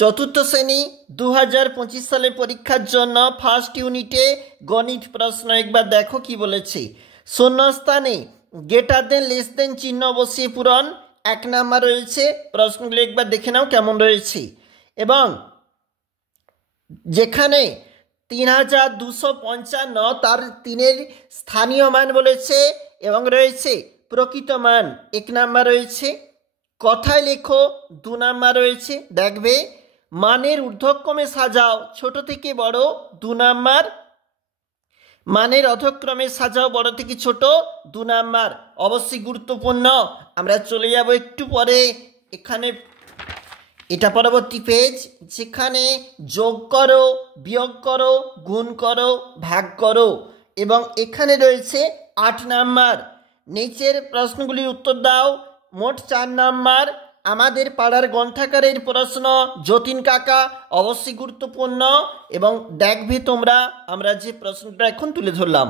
চতুর্থ শ্রেণী 2025 সালের পরীক্ষার জন্য ফার্স্ট ইউনিটে গণিত প্রশ্ন একবার দেখো কি বলেছে। শূন্যস্থানে গ্রেটার দেন লেস দেন চিহ্ন বসিয়ে পূরণ 1 নাম্বার রয়েছে। প্রশ্নগুলো একবার দেখে নাও কেমন রয়েছে। এবং যেখানে 3255 তার 3-এর স্থানীয় মান বলেছে এবং রয়েছে প্রকৃত মান 1 নাম্বার রয়েছে। কথায় লেখো 2 নাম্বার রয়েছে। দেখবে মানের ঊর্ধ্বক্রমে সাজাও ছোট থেকে বড় 2 নাম্বার, মানের অধক্রমে সাজাও বড় থেকে ছোট 2 নাম্বার। অবশ্যই গুরুত্বপূর্ণ। আমরা চলে যাব একটু পরে, এখানে এটা পরবর্তী পেজ, যেখানে যোগ করো, বিয়োগ করো, গুণ করো, ভাগ করো এবং এখানে রয়েছে 8 নাম্বার। নিচের প্রশ্নগুলির উত্তর দাও। মোট 4 নাম্বার। আমাদের পাড়ার গ্রন্থাগারের প্রশ্ন যতীন কাকা, অবশ্যই গুরুত্বপূর্ণ। এবং দেখবে তোমরা আমরা যে প্রশ্নটা এখন তুলে ধরলাম।